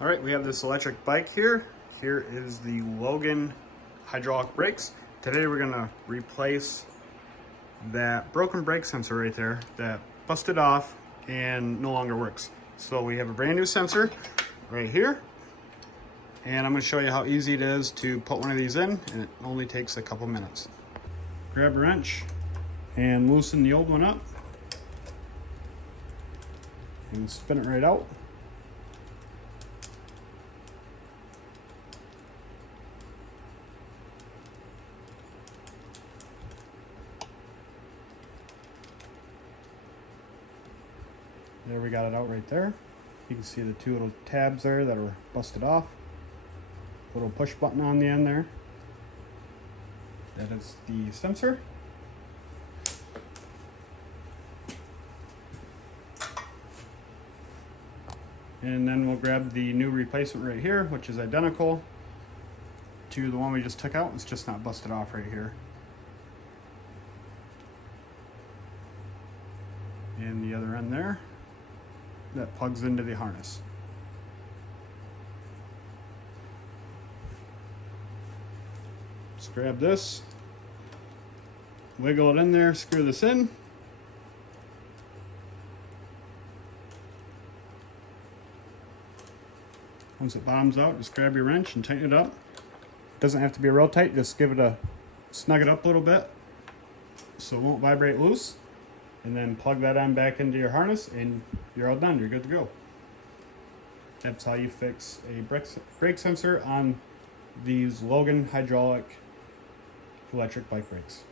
All right, we have this electric bike here. Here is the Logan hydraulic brakes. Today we're gonna replace that broken brake sensor right there that busted off and no longer works. So we have a brand new sensor right here. And I'm gonna show you how easy it is to put one of these in, and it only takes a couple minutes. Grab a wrench and loosen the old one up and spin it right out. There, we got it out right there. You can see the two little tabs there that are busted off. Little push button on the end there. That is the sensor. And then we'll grab the new replacement right here, which is identical to the one we just took out. It's just not busted off right here. And the other end there, that plugs into the harness. Just grab this, wiggle it in there, screw this in. Once it bottoms out, just grab your wrench and tighten it up. Doesn't have to be real tight, just give it a, snug it up a little bit so it won't vibrate loose. And then plug that on back into your harness and you're all done, you're good to go. That's how you fix a brake sensor on these Logan hydraulic electric bike brakes.